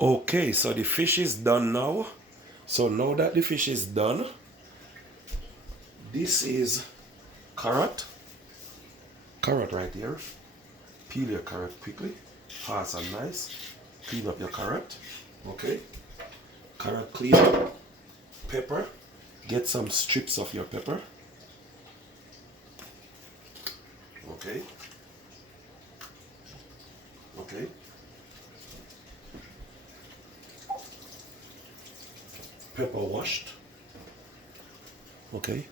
Okay, so the fish is done now. So now that the fish is done, this is carrot. Carrot right here. Peel your carrot quickly. Fast and nice. Clean up your carrot. Okay. Carrot clean up. Pepper. Get some strips of your pepper. Okay. Okay. Pepper washed. Okay.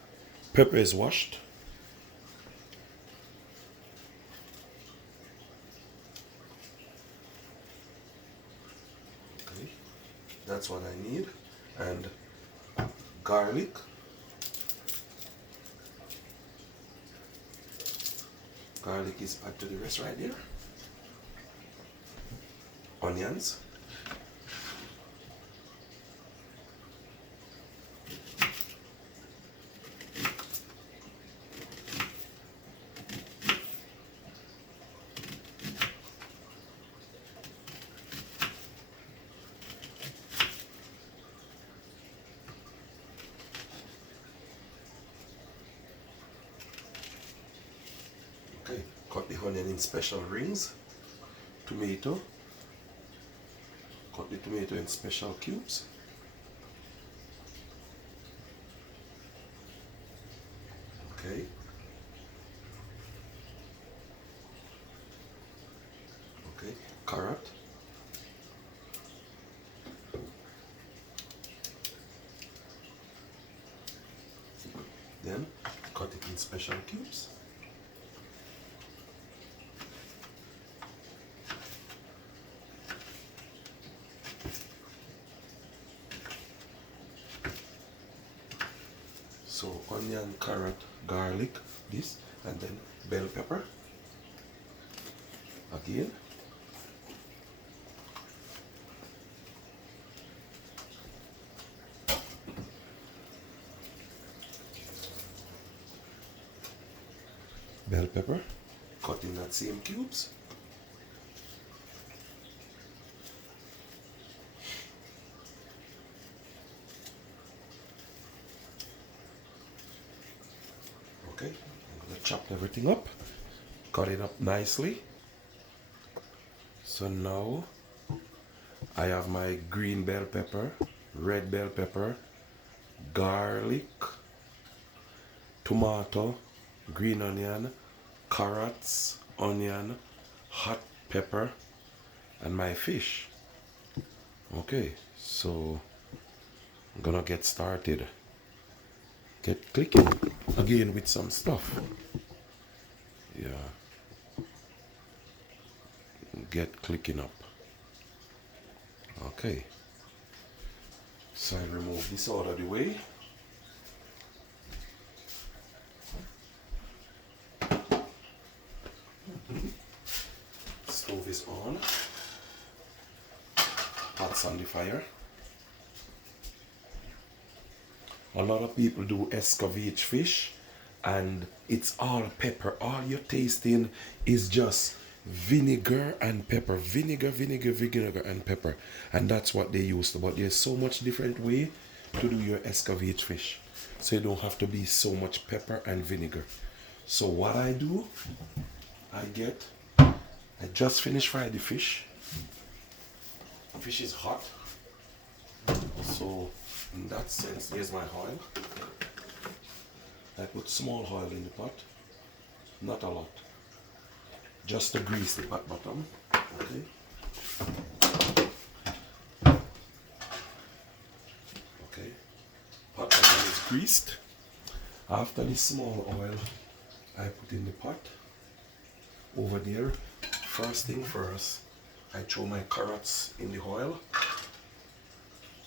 Pepper is washed. Okay. That's what I need. And garlic. Garlic is add to the rest right there. Onions. Okay, cut the onion in special rings. Tomato. Cut the tomato in special cubes. Okay. Okay. Carrot. Then cut it in special cubes. So onion, carrot, garlic, this, and then bell pepper. Again. Bell pepper. Cut in that same cubes. Okay, I'm gonna chop everything up, cut it up nicely. So now I have my green bell pepper, red bell pepper, garlic, tomato, green onion, carrots, onion, hot pepper, and my fish. Okay, so I'm gonna get started. Get clicking again with some stuff. Yeah, get clicking up. Okay, so I remove this out of the way. Stove is on. Pots on the fire. A lot of people do Escovitch fish and it's all pepper. All you're tasting is just vinegar and pepper. Vinegar and pepper. And that's what they use. But there's so much different way to do your Escovitch fish. So you don't have to be so much pepper and vinegar. So what I do, I just finished frying the fish. The fish is hot. So in that sense, there's my oil. I put small oil in the pot, not a lot, just to grease the pot bottom. Okay. Okay. Pot bottom is greased. After the small oil, I put in the pot. Over there, first thing first, I throw my carrots in the oil.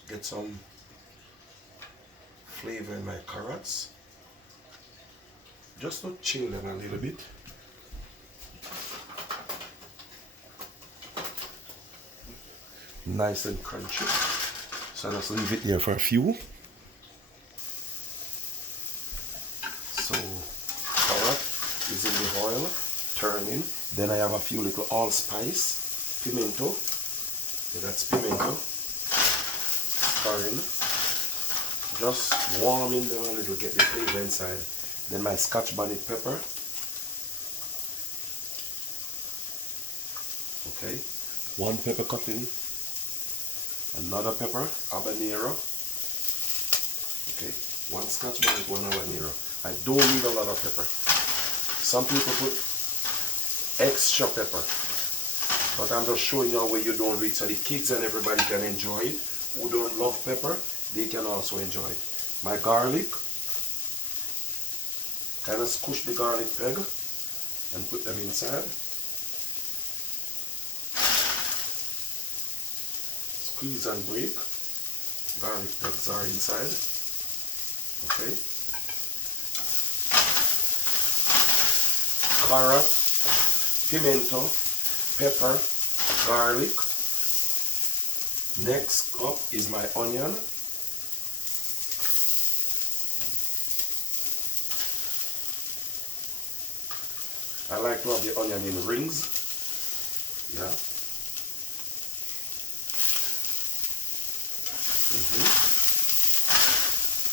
Get some flavor in my carrots. Just to chill them a little bit. Nice and crunchy. So I just leave it there for a few. So carrot is in the oil, turning. Then I have a few little allspice, pimento, So that's pimento. Stirring. Just warming them a little, get the flavor inside. Then my Scotch bonnet pepper. Okay. One pepper cut in. Another pepper, habanero. Okay. One Scotch bonnet, one habanero. I don't need a lot of pepper. Some people put extra pepper. But I'm just showing you how way you don't do it so the kids and everybody can enjoy it. Who don't love pepper, they can also enjoy it. My garlic. Kind of squish the garlic peg and put them inside. Squeeze and break. Garlic pegs are inside. Okay. Carrot, pimento, pepper, garlic. Next up is my onion. I like to have the onion in rings. Yeah.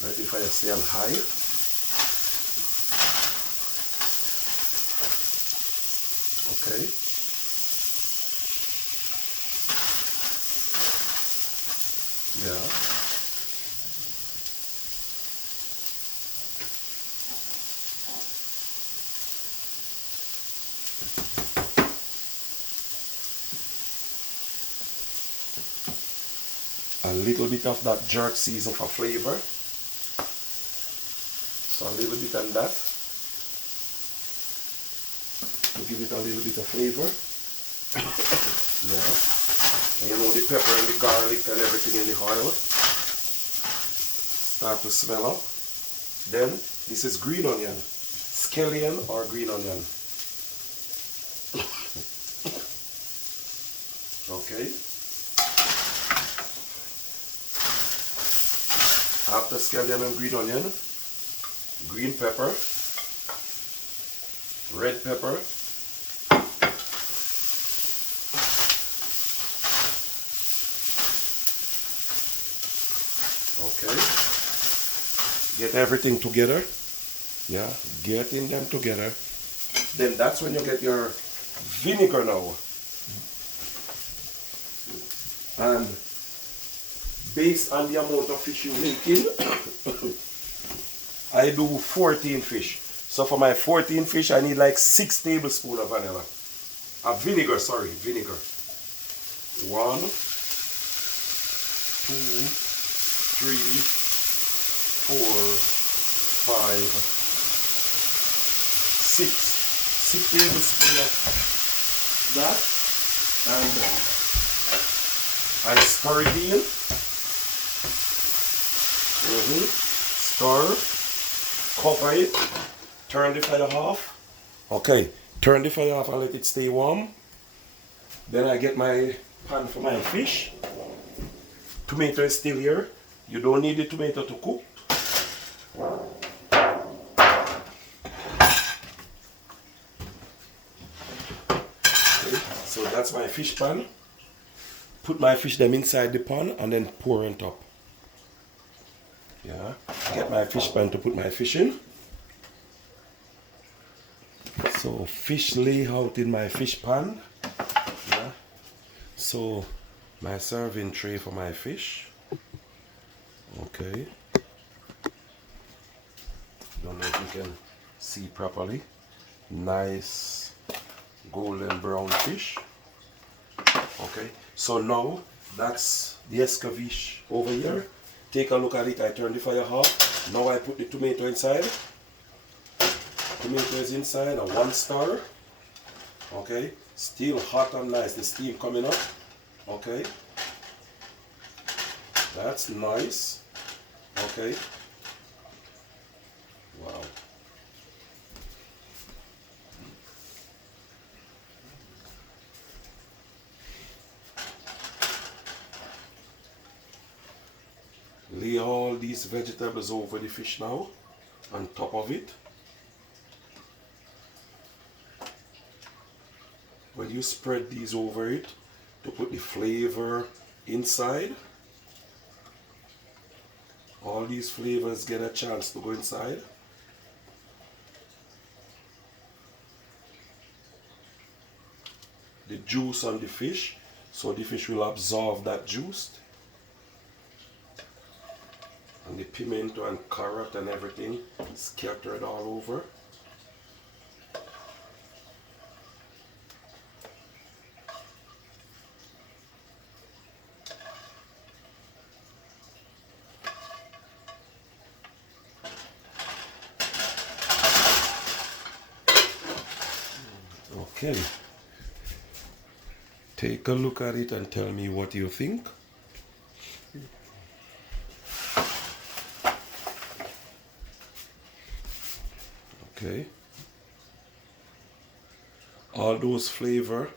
Let the fire stay on high. Okay. Yeah. A little bit of that jerk season for flavor. So a little bit on that to give it a little bit of flavor. Yeah. And you know the pepper and the garlic and everything in the oil start to smell up. Then this is green onion, scallion or green onion. Okay. After scallion and green onion, green pepper, red pepper, okay, get everything together, yeah, getting them together, then that's when you get your vinegar now, and based on the amount of fish you're making, I do 14 fish. So for my 14 fish, I need like 6 tablespoons of vanilla. Vinegar, sorry, vinegar. 1, 2, 3, 4, 5, 6. 6 tablespoons of that. And I stir it in. Stir. Cover it, turn the fire off. Okay, turn the fire off and let it stay warm. Then I get my pan for my fish. Tomato is still here. You don't need the tomato to cook. Okay, so that's my fish pan. Put my fish them inside the pan and then pour on top. Yeah, get my fish pan to put my fish in. So fish lay out in my fish pan. Yeah. So my serving tray for my fish. Okay. Don't know if you can see properly. Nice golden brown fish. Okay. So now that's the Escovitch over here. Take a look at it. I turn the fire off. Now I put the tomato inside. Tomato is inside, a 1 star. Okay, still hot and nice. The steam coming up. Okay, that's nice. Okay, wow. Lay all these vegetables over the fish now, on top of it. When you spread these over it, to put the flavor inside. All these flavors get a chance to go inside. The juice on the fish, so the fish will absorb that juice. And the pimento and carrot and everything scattered all over. Okay. Take a look at it and tell me what you think. Okay. All those flavor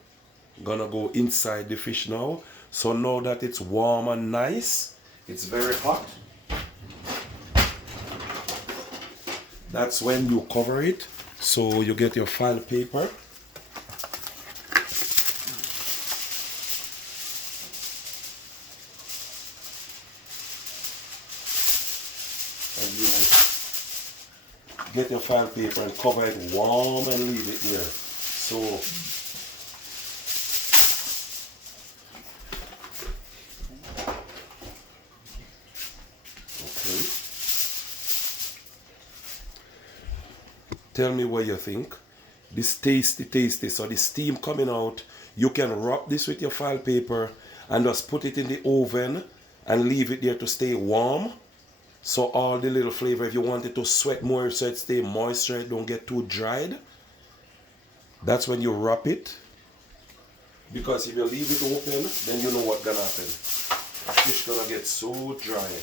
gonna go inside the fish now. So now that it's warm and nice, it's very hot. That's when you cover it. So you get your file paper. And you get your file paper and cover it warm and leave it there. So okay. Tell me what you think. This tasty. So the steam coming out, you can wrap this with your file paper and just put it in the oven and leave it there to stay warm. So all the little flavor, if you want it to sweat more so it stay moisture, it don't get too dried, that's when you wrap it. Because if you leave it open, then you know what's gonna happen. The fish gonna get so dry.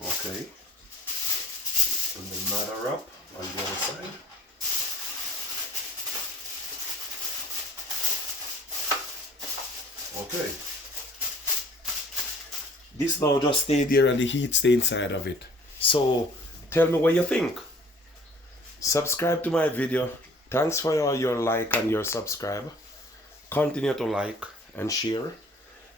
Okay. And another wrap on the other side. Okay. This now just stay there and the heat stay inside of it. So tell me what you think. Subscribe to my video. Thanks for all your like and your subscribe. Continue to like and share.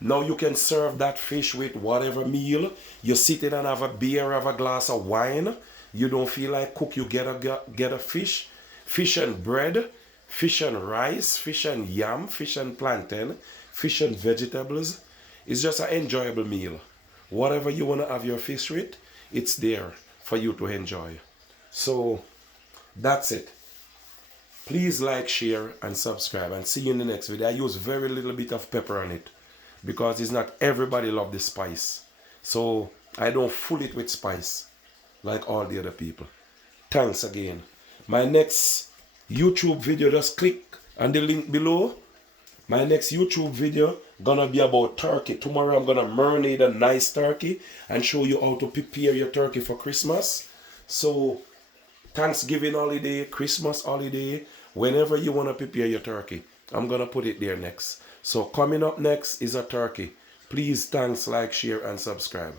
Now you can serve that fish with whatever meal. You sit in and have a beer, have a glass of wine. You don't feel like cook, you get a fish. Fish and bread, fish and rice, fish and yam, fish and plantain, fish and vegetables. It's just an enjoyable meal. Whatever you want to have your fish with, it's there for you to enjoy. So that's it. Please like, share and subscribe and see you in the next video. I use very little bit of pepper on it because it's not everybody love the spice. So I don't full it with spice like all the other people. Thanks again. My next YouTube video, just click on the link below. My next YouTube video gonna be about turkey. Tomorrow I'm gonna marinate a nice turkey and show you how to prepare your turkey for Christmas. So Thanksgiving holiday, Christmas holiday, whenever you wanna prepare your turkey, I'm gonna put it there next. So coming up next is a turkey. Please thanks, like, share and subscribe.